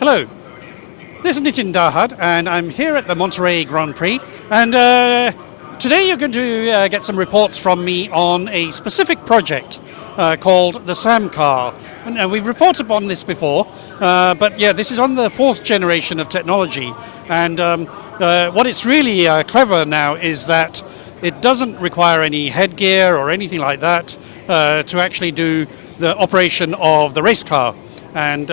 Hello, this is Nitin Dahad, and I'm here at the Monterey Grand Prix. And today you're going to get some reports from me on a specific project called the SAM car. And we've reported on this before, but yeah, this is on the fourth generation of technology. And what it's really clever now is that it doesn't require any headgear or anything like that to actually do the operation of the race car. And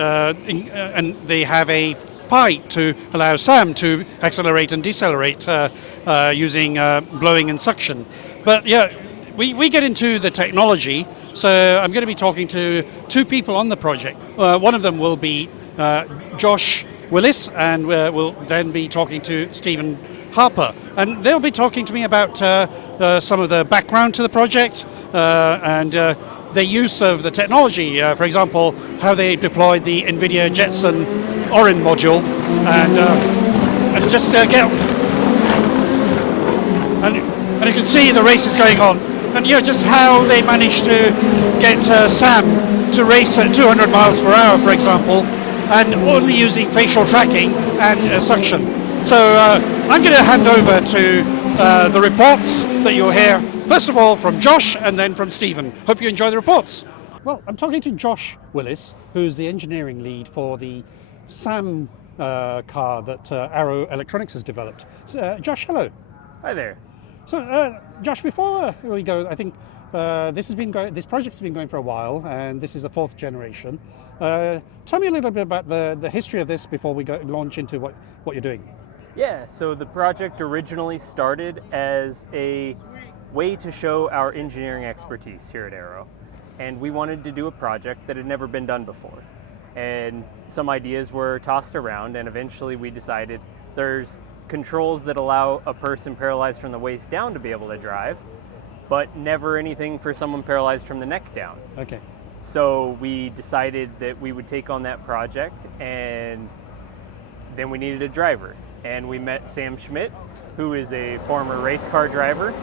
they have a pipe to allow Sam to accelerate and decelerate using blowing and suction. But yeah, we get into the technology, so I'm going to be talking to two people on the project. One of them will be Josh Willis, and we'll then be talking to Stephen Harper. And they'll be talking to me about some of the background to the project and the use of the technology, for example, how they deployed the NVIDIA Jetson AI module, and just get, and you can see the race is going on, and just how they managed to get Sam to race at 200 miles per hour, for example, and only using facial tracking and suction. So I'm going to hand over to the reports that you'll hear. First of all, from Josh, and then from Stephen. Hope you enjoy the reports. Well, I'm talking to Josh Willis, who's the engineering lead for the SAM car that Arrow Electronics has developed. Josh, hello. Hi there. So, Josh, before we go, I think this project's been going for a while, and this is the fourth generation. Tell me a little bit about the history of this before we launch into what you're doing. Yeah, so the project originally started as a way to show our engineering expertise here at Arrow. And we wanted to do a project that had never been done before. And some ideas were tossed around, and eventually we decided there's controls that allow a person paralyzed from the waist down to be able to drive, but never anything for someone paralyzed from the neck down. Okay. So we decided that we would take on that project, and then we needed a driver. And we met Sam Schmidt, who is a former race car driver,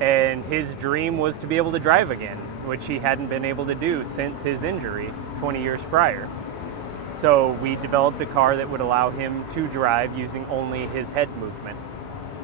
and his dream was to be able to drive again, which he hadn't been able to do since his injury 20 years prior. So we developed a car that would allow him to drive using only his head movement.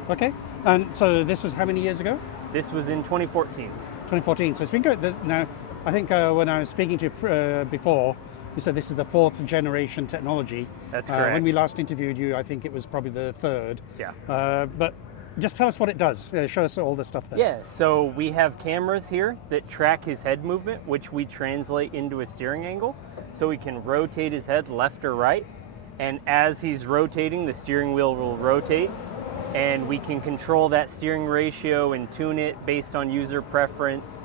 Okay, and so this was how many years ago? This was in 2014. 2014, so it's been good. Now, I think when I was speaking to you before, you said this is the fourth generation technology. That's correct. When we last interviewed you, I think it was probably the third. Yeah. But just tell us what it does. Show us all the stuff there. Yeah, so we have cameras here that track his head movement, which we translate into a steering angle. So he can rotate his head left or right. And as he's rotating, the steering wheel will rotate. And we can control that steering ratio and tune it based on user preference.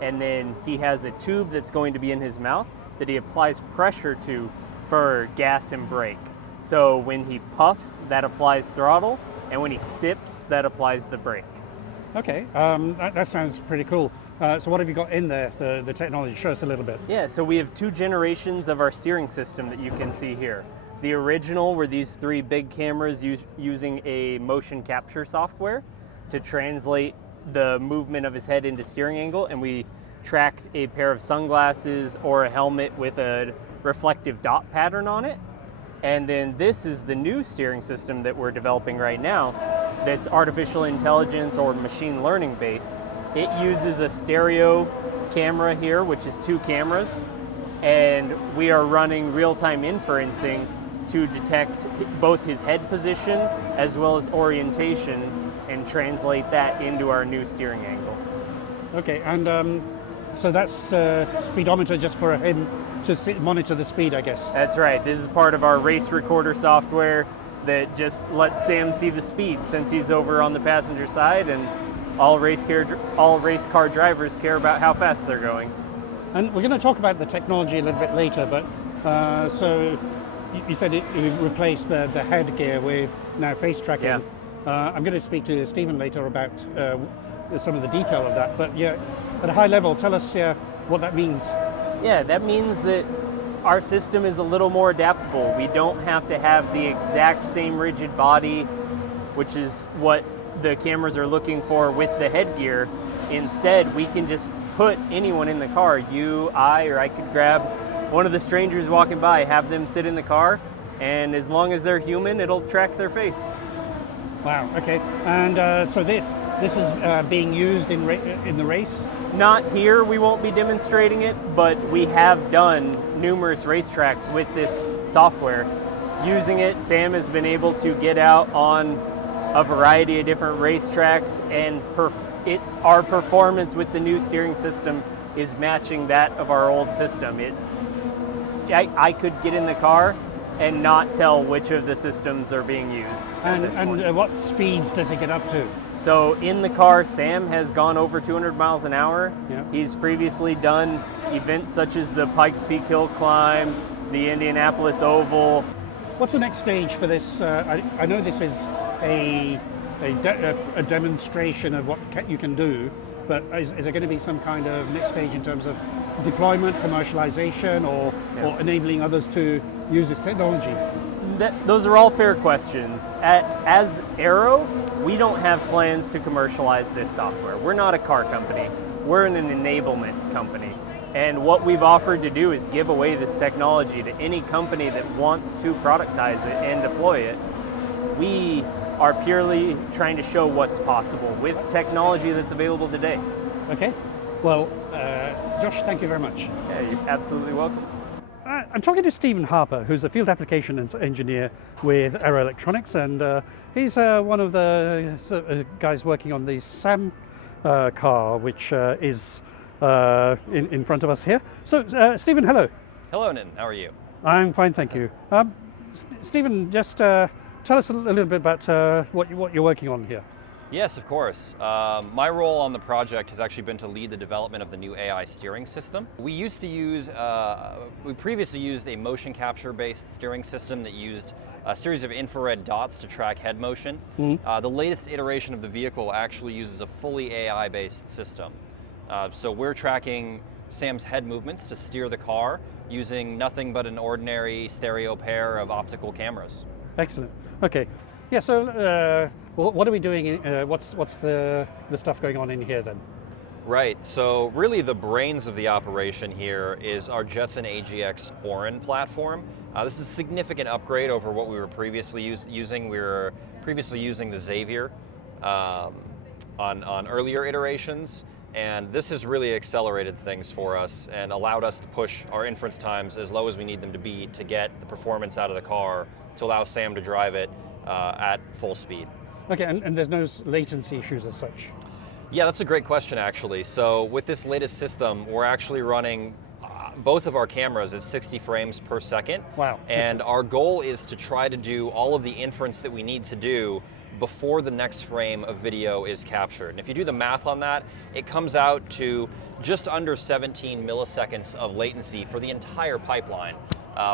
And then he has a tube that's going to be in his mouth that he applies pressure to for gas and brake. So when he puffs, that applies throttle. And when he sips, that applies the brake. Okay, that sounds pretty cool. So what have you got in there, the technology? Show us a little bit. Yeah, so we have two generations of our steering system that you can see here. The original were these three big cameras using a motion capture software to translate the movement of his head into steering angle, and we tracked a pair of sunglasses or a helmet with a reflective dot pattern on it. And then this is the new steering system that we're developing right now that's artificial intelligence or machine learning based. It uses a stereo camera here, which is two cameras, and we are running real-time inferencing to detect both his head position as well as orientation and translate that into our new steering angle. Okay, and so that's speedometer just for him to monitor the speed, I guess. That's right. This is part of our race recorder software that just lets Sam see the speed since he's over on the passenger side, and all race car drivers care about how fast they're going. And we're going to talk about the technology a little bit later, but so you said it replaced the headgear with now face tracking. Yeah. I'm going to speak to Stephen later about some of the detail of that, but yeah, at a high level, tell us what that means. Yeah, that means that our system is a little more adaptable. We don't have to have the exact same rigid body, which is what the cameras are looking for with the headgear. Instead, we can just put anyone in the car, you, I, or I could grab one of the strangers walking by, have them sit in the car, and as long as they're human, it'll track their face. Wow. Okay. And so this is being used in the race. Not here, we won't be demonstrating it, but we have done numerous racetracks with this software. Using it, Sam has been able to get out on a variety of different racetracks, and our performance with the new steering system is matching that of our old system. I could get in the car and not tell which of the systems are being used. And what speeds does it get up to? So in the car, Sam has gone over 200 miles an hour. Yeah. He's previously done events such as the Pikes Peak Hill Climb, the Indianapolis Oval. What's the next stage for this? I know this is a demonstration of what you can do, but is there going to be some kind of next stage in terms of deployment, commercialization, or enabling others to use this technology? Those are all fair questions. As Aero, we don't have plans to commercialize this software. We're not a car company. We're an enablement company. And what we've offered to do is give away this technology to any company that wants to productize it and deploy it. We are purely trying to show what's possible with technology that's available today. Okay. Well, Josh, thank you very much. Yeah, you're absolutely welcome. I'm talking to Stephen Harper, who's a field applications engineer with Aero Electronics, and he's one of the guys working on the SAM car, which is in front of us here. So, Stephen, hello. Hello, Nitin. How are you? I'm fine, thank you. Stephen, just tell us a little bit about what you're working on here. Yes, of course. My role on the project has actually been to lead the development of the new AI steering system. We previously used a motion capture-based steering system that used a series of infrared dots to track head motion. Mm-hmm. The latest iteration of the vehicle actually uses a fully AI-based system. So we're tracking Sam's head movements to steer the car using nothing but an ordinary stereo pair of optical cameras. Excellent. Okay. Yeah, so what are we doing? What's the stuff going on in here then? Right, so really the brains of the operation here is our Jetson AGX Orin platform. This is a significant upgrade over what we were previously using. We were previously using the Xavier on earlier iterations, and this has really accelerated things for us and allowed us to push our inference times as low as we need them to be to get the performance out of the car to allow Sam to drive it at full speed. Okay, and there's no latency issues as such? Yeah, that's a great question actually. So with this latest system, we're actually running both of our cameras at 60 frames per second. Wow. And our goal is to try to do all of the inference that we need to do before the next frame of video is captured. And if you do the math on that, it comes out to just under 17 milliseconds of latency for the entire pipeline,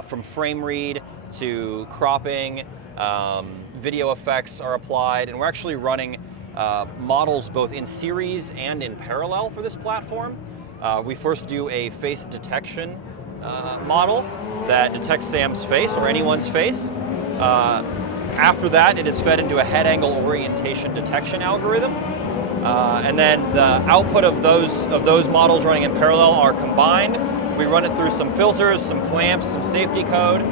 from frame read to cropping. Video effects are applied, and we're actually running models both in series and in parallel for this platform. We first do a face detection model that detects Sam's face or anyone's face. After that, it is fed into a head angle orientation detection algorithm. And then the output of those models running in parallel are combined. We run it through some filters, some clamps, some safety code.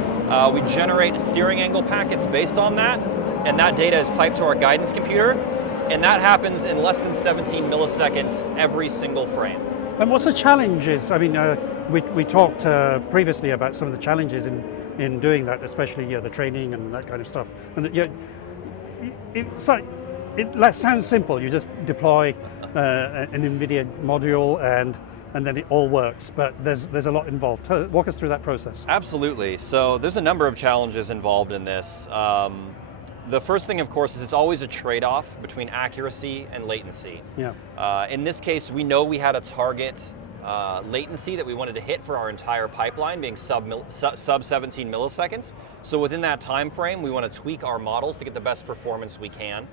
We generate steering angle packets based on that, and that data is piped to our guidance computer, and that happens in less than 17 milliseconds every single frame. And what's the challenges? I mean, we talked previously about some of the challenges in doing that, especially the training and that kind of stuff. And it's like, it sounds simple. You just deploy an NVIDIA module and then it all works, but there's a lot involved. Walk us through that process. Absolutely. So there's a number of challenges involved in this. The first thing, of course, is it's always a trade-off between accuracy and latency. Yeah. In this case, we know we had a target latency that we wanted to hit for our entire pipeline, being sub 17 milliseconds. So within that time frame, we want to tweak our models to get the best performance we can.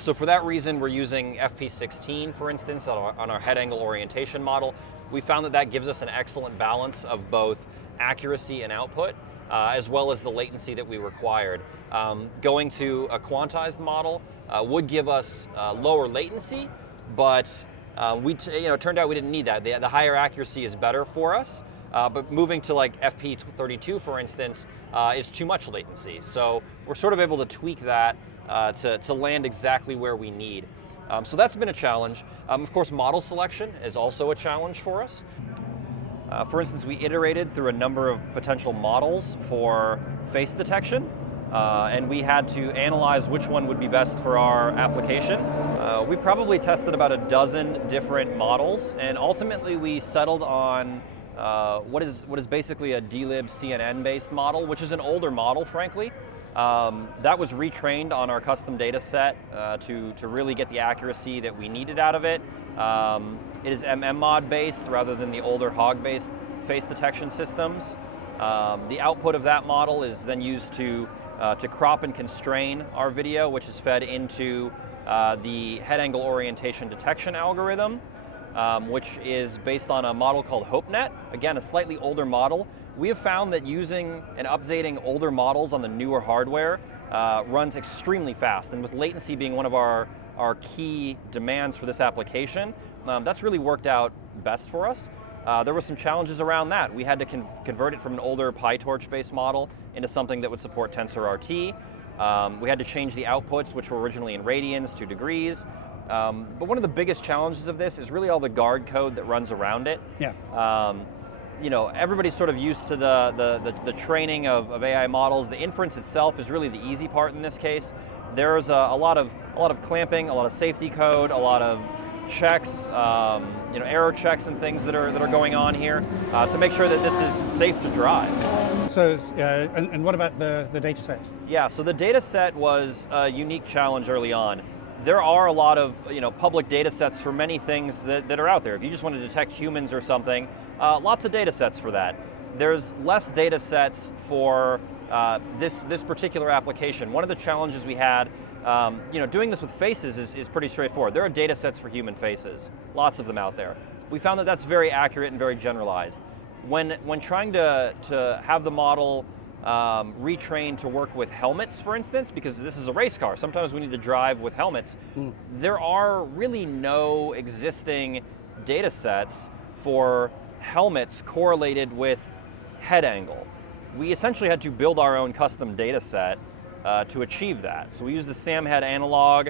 So for that reason, we're using FP16, for instance, on our head angle orientation model. We found that gives us an excellent balance of both accuracy and output, as well as the latency that we required. Going to a quantized model would give us lower latency, but it turned out we didn't need that. The higher accuracy is better for us. but moving to like FP32, for instance, is too much latency. So we're sort of able to tweak that to land exactly where we need. So that's been a challenge. Of course, model selection is also a challenge for us. For instance, we iterated through a number of potential models for face detection, and we had to analyze which one would be best for our application. We probably tested about a dozen different models, and ultimately we settled on what is basically a DLib CNN-based model, which is an older model, frankly. That was retrained on our custom data set to really get the accuracy that we needed out of it. It is MMOD based rather than the older HOG based face detection systems. The output of that model is then used to crop and constrain our video, which is fed into the head angle orientation detection algorithm, which is based on a model called HopeNet. Again, a slightly older model. We have found that using and updating older models on the newer hardware runs extremely fast, and with latency being one of our key demands for this application, that's really worked out best for us. There were some challenges around that. We had to convert it from an older PyTorch-based model into something that would support TensorRT. We had to change the outputs, which were originally in radians, to degrees. But one of the biggest challenges of this is really all the guard code that runs around it. Yeah. You know, everybody's sort of used to the training of AI models. The inference itself is really the easy part in this case. There's a lot of clamping, a lot of safety code, a lot of checks, you know, error checks and things that are going on here to make sure that this is safe to drive. So, and what about the data set? Yeah, so the data set was a unique challenge early on. There are a lot of public data sets for many things that are out there. If you just want to detect humans or something, lots of data sets for that. There's less data sets for this particular application. One of the challenges we had, doing this with faces is pretty straightforward. There are data sets for human faces, lots of them out there. We found that that's very accurate and very generalized. When trying to have the model retrained to work with helmets, for instance, because this is a race car, sometimes we need to drive with helmets, there are really no existing data sets for helmets correlated with head angle. We essentially had to build our own custom data set to achieve that. So we used the SAM head analog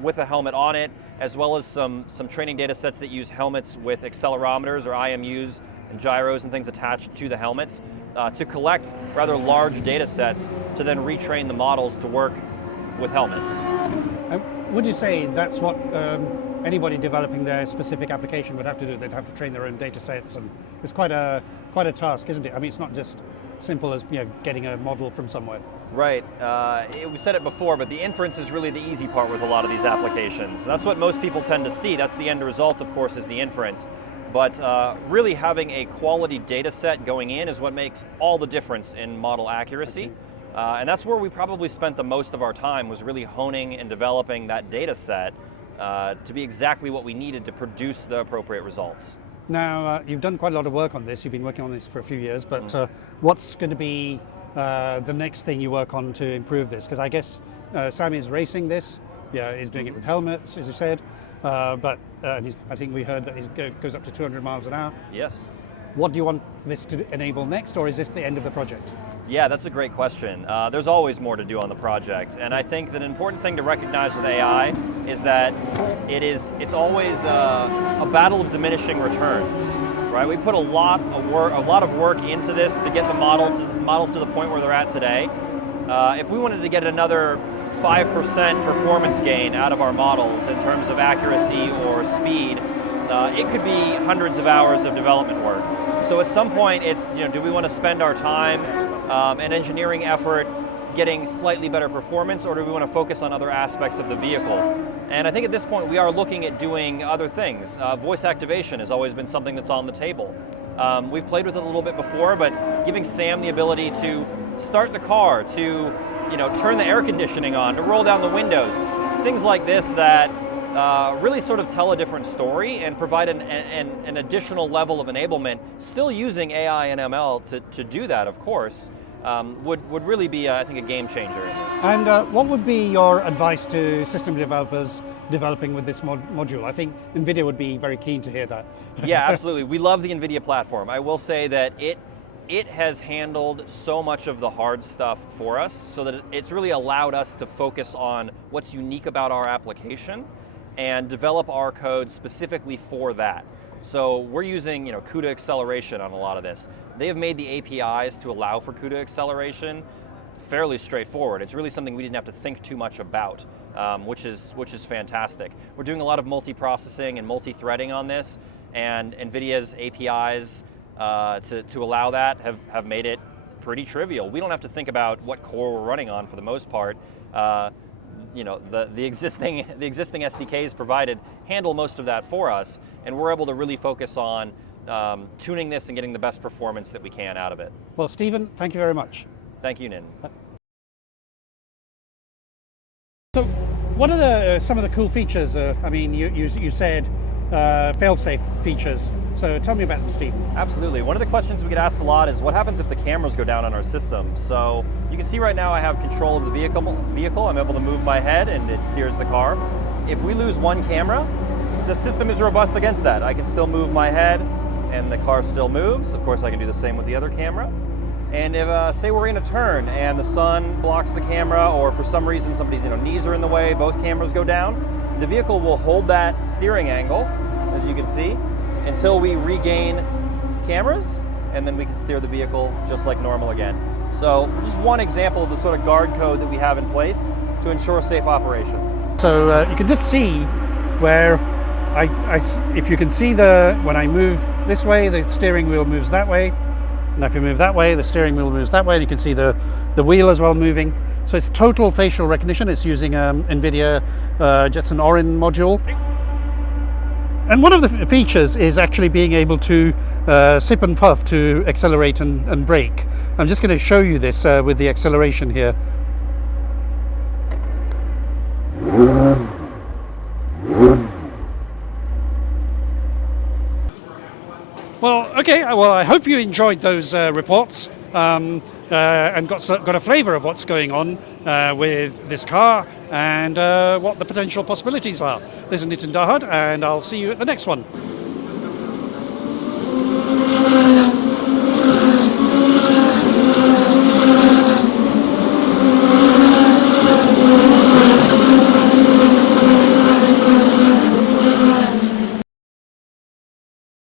with a helmet on it, as well as some training data sets that use helmets with accelerometers or IMUs and gyros and things attached to the helmets to collect rather large data sets to then retrain the models to work with helmets. Would you say that's what anybody developing their specific application would have to do? They'd have to train their own data sets, and it's quite a task, isn't it? I mean, it's not just simple as getting a model from somewhere. Right. We said it before, but the inference is really the easy part with a lot of these applications. That's what most people tend to see. That's the end result, of course, is the inference. But really having a quality data set going in is what makes all the difference in model accuracy. And that's where we probably spent the most of our time, was really honing and developing that data set to be exactly what we needed to produce the appropriate results. Now, you've done quite a lot of work on this. You've been working on this for a few years, but what's going to be the next thing you work on to improve this? Because I guess Sam is racing this. Yeah, he's doing it with helmets, as you said. But I think we heard that he goes up to 200 miles an hour. Yes. What do you want this to enable next, or is this the end of the project? Yeah, that's a great question. There's always more to do on the project, and I think that an important thing to recognize with AI is that it's always a battle of diminishing returns, right? We put a lot of work into this to get the models to the point where they're at today. If we wanted to get another 5% performance gain out of our models in terms of accuracy or speed, it could be hundreds of hours of development work. So at some point, it's do we want to spend our time and engineering effort getting slightly better performance, or do we want to focus on other aspects of the vehicle? And I think at this point we are looking at doing other things. Voice activation has always been something that's on the table. We've played with it a little bit before, but giving Sam the ability to start the car, to turn the air conditioning on, to roll down the windows, things like this that really sort of tell a different story and provide an additional level of enablement, still using AI and ML to do that, of course, would really be, I think, a game changer in this. And what would be your advice to system developers developing with this module? I think NVIDIA would be very keen to hear that. Yeah, absolutely. We love the NVIDIA platform. I will say that it has handled so much of the hard stuff for us, so that it's really allowed us to focus on what's unique about our application and develop our code specifically for that. So we're using, CUDA acceleration on a lot of this. They have made the APIs to allow for CUDA acceleration fairly straightforward. It's really something we didn't have to think too much about, which is fantastic. We're doing a lot of multi-processing and multi-threading on this, and NVIDIA's APIs to allow that have made it pretty trivial. We don't have to think about what core we're running on for the most part. The existing SDKs provided handle most of that for us, and we're able to really focus on tuning this and getting the best performance that we can out of it. Well, Stephen, thank you very much. Thank you, Nin. So, what are some of the cool features? I mean, you said failsafe features. So tell me about them, Steve. Absolutely. One of the questions we get asked a lot is what happens if the cameras go down on our system? So you can see right now I have control of the vehicle. I'm able to move my head and it steers the car. If we lose one camera, the system is robust against that. I can still move my head and the car still moves. Of course, I can do the same with the other camera. And if, say we're in a turn and the sun blocks the camera, or for some reason somebody's knees are in the way, both cameras go down, the vehicle will hold that steering angle, as you can see, until we regain cameras, and then we can steer the vehicle just like normal again. So just one example of the sort of guard code that we have in place to ensure safe operation. So you can just see where if you can see when I move this way, the steering wheel moves that way, and if you move that way, the steering wheel moves that way, and you can see the wheel as well moving. So it's total facial recognition. It's using NVIDIA Jetson AI module. And one of the features is actually being able to sip and puff to accelerate and brake. I'm just going to show you this with the acceleration here. Well, okay. Well, I hope you enjoyed those reports and got a flavour of what's going on with this car and what the potential possibilities are. This is Nitin Dahad, and I'll see you at the next one.